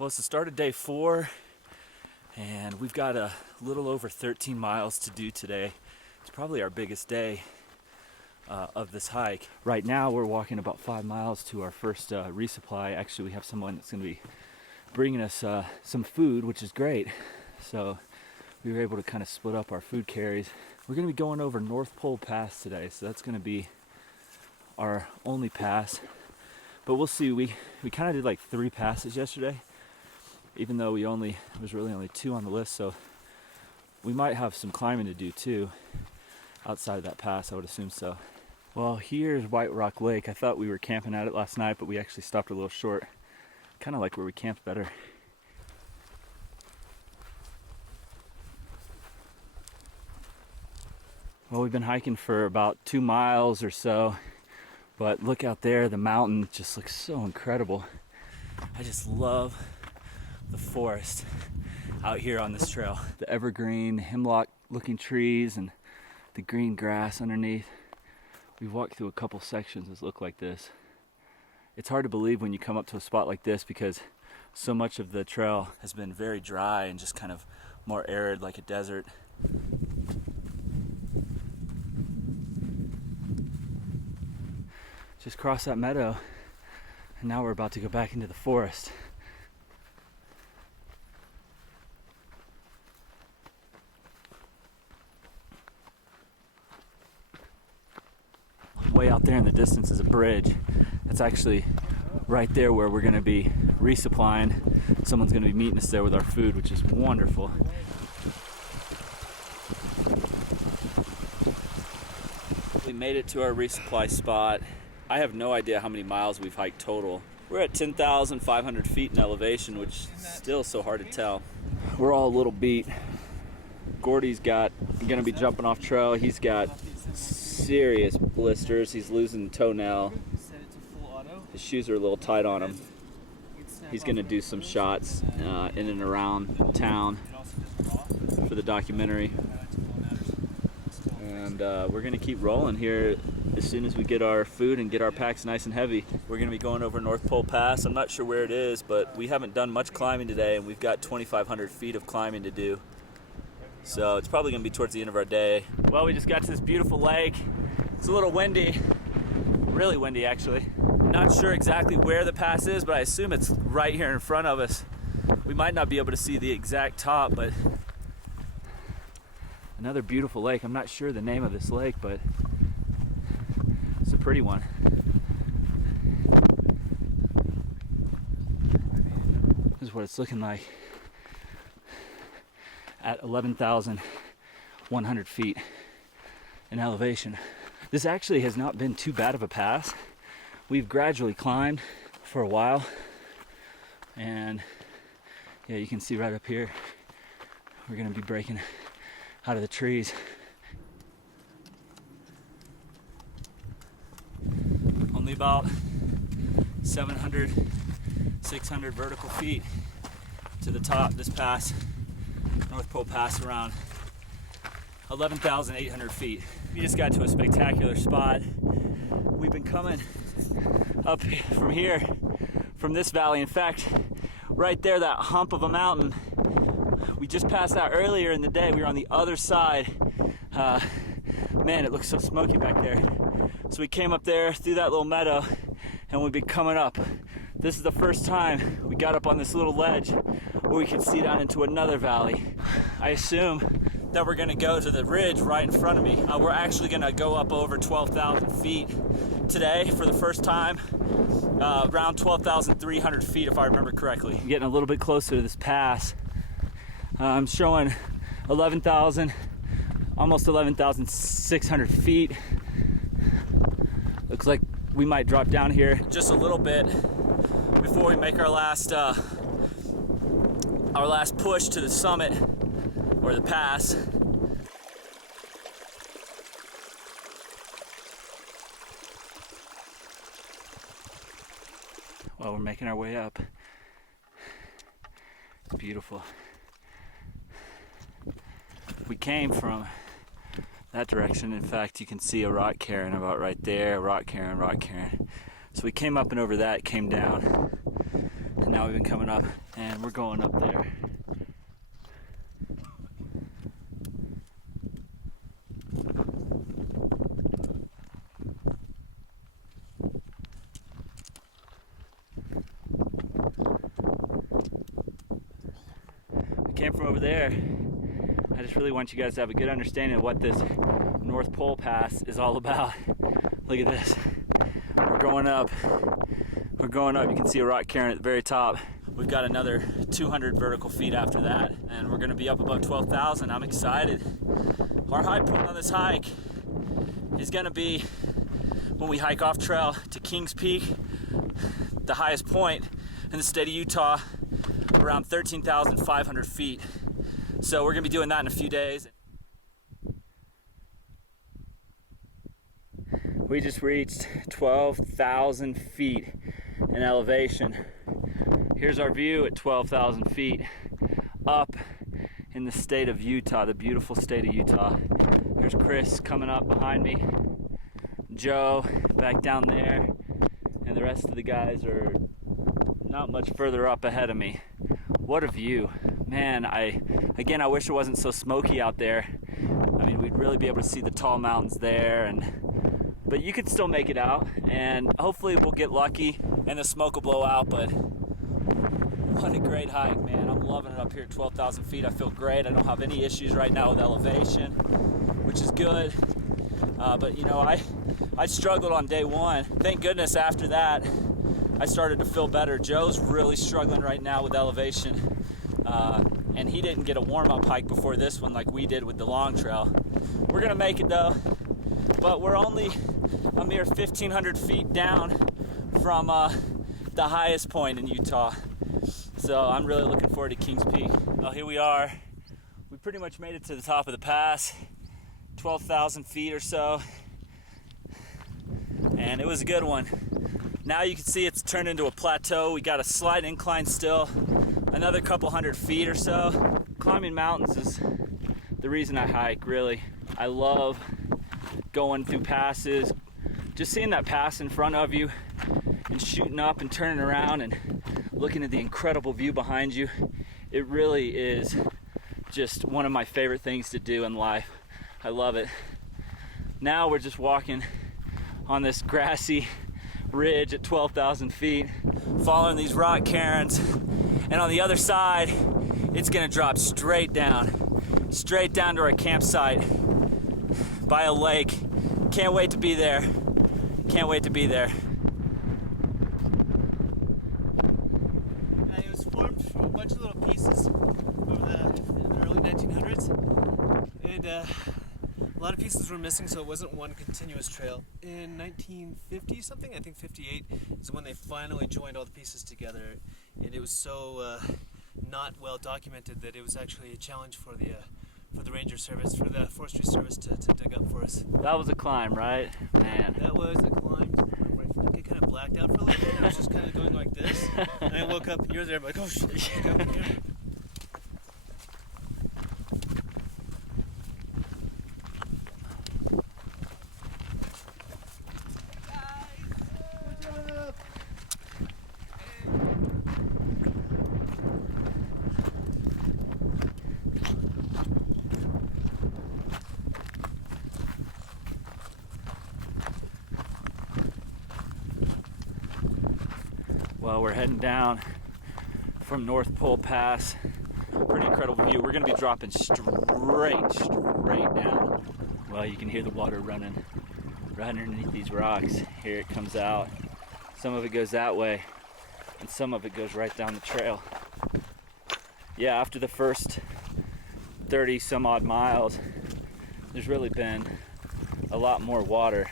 Well, it's the start of day 4, and we've got a little over 13 miles to do today. It's probably our biggest day of this hike. Right now, we're walking about 5 miles to our first resupply. Actually, we have someone that's going to be bringing us some food, which is great. So we were able to kind of split up our food carries. We're going to be going over North Pole Pass today, so that's going to be our only pass. But we'll see. We kind of did like 3 passes yesterday, even though there was really only 2 on the list. So we might have some climbing to do too outside of that pass, I would assume so. Well, here's Whiterocks Lake. I thought we were camping at it last night, but we actually stopped a little short. Kind of like where we camped better. Well, we've been hiking for about 2 miles or so, but look out there, the mountain just looks so incredible. I just love the forest out here on this trail. The evergreen, hemlock looking trees and the green grass underneath. We've walked through a couple sections that look like this. It's hard to believe when you come up to a spot like this because so much of the trail has been very dry and just kind of more arid like a desert. Just crossed that meadow and now we're about to go back into the forest. Way out there in the distance is a bridge. That's actually right there where we're going to be resupplying. Someone's going to be meeting us there with our food, which is wonderful. We made it to our resupply spot. I have no idea how many miles we've hiked total. We're at 10,500 feet in elevation, which is still so hard to tell. We're all a little beat. Gordy's going to be jumping off trail. He's got serious blisters. He's losing the toenail. His shoes are a little tight on him. He's going to do some shots in and around town for the documentary. And we're going to keep rolling here as soon as we get our food and get our packs nice and heavy. We're going to be going over North Pole Pass. I'm not sure where it is, but we haven't done much climbing today, and we've got 2,500 feet of climbing to do. So it's probably going to be towards the end of our day. Well, we just got to this beautiful lake. It's a little windy, really windy actually. Not sure exactly where the pass is, but I assume it's right here in front of us. We might not be able to see the exact top, but another beautiful lake. I'm not sure the name of this lake, but it's a pretty one. This is what it's looking like at 11,100 feet in elevation. This actually has not been too bad of a pass. We've gradually climbed for a while, and yeah, you can see right up here, we're gonna be breaking out of the trees. Only about 700, 600 vertical feet to the top. This pass, North Pole Pass, around 11,800 feet. We just got to a spectacular spot. We've been coming up from here, from this valley. In fact, right there, that hump of a mountain, we just passed that earlier in the day. We were on the other side. Man, it looks so smoky back there. So we came up there through that little meadow, and we've been coming up. This is the first time we got up on this little ledge where we could see down into another valley. I assume that we're gonna go to the ridge right in front of me. We're actually gonna go up over 12,000 feet today for the first time. Around 12,300 feet if I remember correctly. I'm getting a little bit closer to this pass. I'm showing 11,000, almost 11,600 feet. Looks like we might drop down here just a little bit before we make our last push to the summit or the pass. Well, we're making our way up. Beautiful. We came from that direction. In fact, you can see a rock cairn about right there, rock cairn. So we came up and over that, came down, and Now we've been coming up and we're going up there. I came from over there. I just really want you guys to have a good understanding of what this North Pole Pass is all about. Look at this. We're going up. We're going up. You can see a rock cairn at the very top. We've got another 200 vertical feet after that, and we're going to be up above 12,000. I'm excited. Our high point on this hike is going to be when we hike off trail to Kings Peak, the highest point in the state of Utah, around 13,500 feet. So we're going to be doing that in a few days. We just reached 12,000 feet in elevation. Here's our view at 12,000 feet up in the state of Utah, the beautiful state of Utah. Here's Chris coming up behind me, Joe back down there, and the rest of the guys are not much further up ahead of me. What a view. Man, I wish it wasn't so smoky out there. I mean, we'd really be able to see the tall mountains there, but you could still make it out, and hopefully we'll get lucky and the smoke will blow out. But what a great hike, man. I'm loving it up here at 12,000 feet. I feel great. I don't have any issues right now with elevation, which is good. But you know, I struggled on day one. Thank goodness after that, I started to feel better. Joe's really struggling right now with elevation. And he didn't get a warm-up hike before this one like we did with the long trail. We're gonna make it though, but we're only a mere 1,500 feet down from the highest point in Utah. So I'm really looking forward to Kings Peak. Well, here we are. We pretty much made it to the top of the pass, 12,000 feet or so, and it was a good one. Now you can see it's turned into a plateau. We got a slight incline still, another couple hundred feet or so. Climbing mountains is the reason I hike, really. I love going through passes, just seeing that pass in front of you and shooting up and turning around and looking at the incredible view behind you. It really is just one of my favorite things to do in life. I love it. Now we're just walking on this grassy ridge at 12,000 feet, following these rock cairns, and on the other side it's gonna drop straight down to our campsite by a lake. Can't wait to be there. Can't wait to be there. It was formed from a bunch of little pieces over in the early 1900s, and a lot of pieces were missing, so it wasn't one continuous trail. In 1950 something, I think 58, is when they finally joined all the pieces together, and it was so not well documented that it was actually a challenge for the Ranger Service, for the Forestry Service to dig up for us. That was a climb, right? Man. That was a climb where I kind of blacked out for a little bit, and I was just kind of going like this, and I woke up and you're there, I'm like, oh shit, get up in here. Well, we're heading down from North Pole Pass. Pretty incredible view. We're gonna be dropping straight down. Well, you can hear the water running right underneath these rocks. Here it comes out. Some of it goes that way, and some of it goes right down the trail. Yeah, after the first 30 some odd miles, there's really been a lot more water,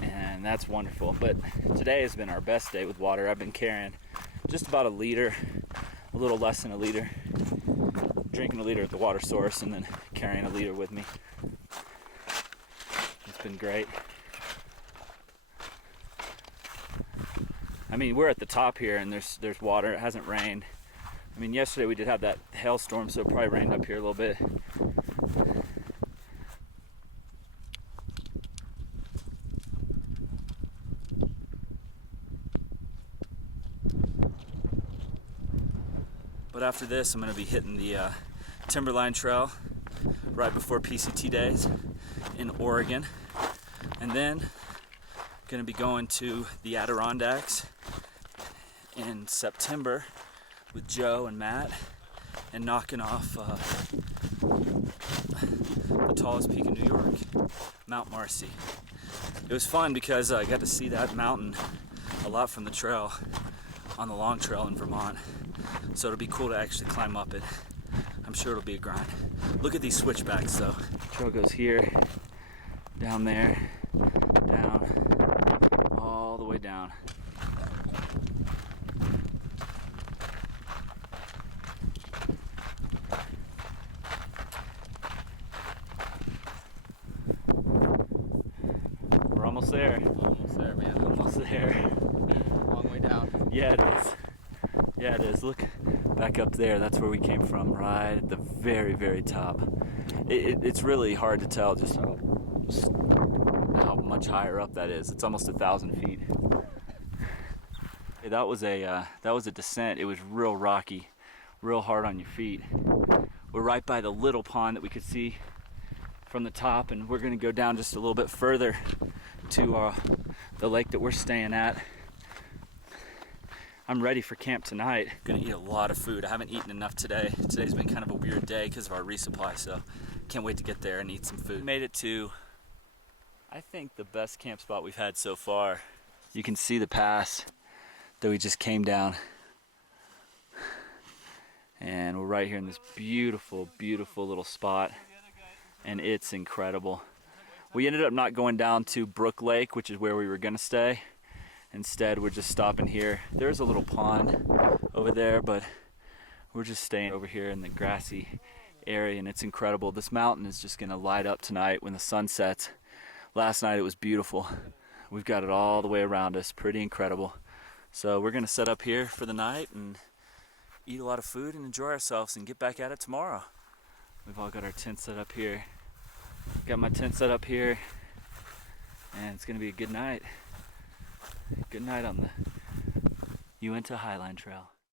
and that's wonderful. But today has been our best day with water. I've been carrying just about a liter, a little less than a liter, drinking a liter at the water source and then carrying a liter with me. It's been great. I mean, we're at the top here and there's water. It hasn't rained. I mean, yesterday we did have that hailstorm, so it probably rained up here a little bit. But after this, I'm going to be hitting the Timberline Trail right before PCT days in Oregon. And then going to be going to the Adirondacks in September with Joe and Matt and knocking off the tallest peak in New York, Mount Marcy. It was fun because I got to see that mountain a lot from the trail on the long trail in Vermont. So it'll be cool to actually climb up it. I'm sure it'll be a grind. Look at these switchbacks though. Trail goes here, down there, down, all the way down. We're almost there. Almost there, man. Almost there. Long way down. Yeah, it is. Yeah, it is. Look back up there. That's where we came from, right at the very, very top. It's really hard to tell just how much higher up that is. It's almost 1,000 feet. That was a descent. It was real rocky, real hard on your feet. We're right by the little pond that we could see from the top, and we're going to go down just a little bit further to the lake that we're staying at. I'm ready for camp tonight. Gonna eat a lot of food. I haven't eaten enough today. Today's been kind of a weird day because of our resupply, so can't wait to get there and eat some food. Made it to, I think, the best camp spot we've had so far. You can see the pass that we just came down. And we're right here in this beautiful, beautiful little spot. And it's incredible. We ended up not going down to Brook Lake, which is where we were gonna stay. Instead, we're just stopping here. There's a little pond over there, but we're just staying over here in the grassy area, and it's incredible. This mountain is just gonna light up tonight when the sun sets. Last night it was beautiful. We've got it all the way around us, pretty incredible. So we're gonna set up here for the night and eat a lot of food and enjoy ourselves and get back at it tomorrow. We've all got our tent set up here. Got my tent set up here, and it's gonna be a good night. Good night on the Uinta Highline Trail.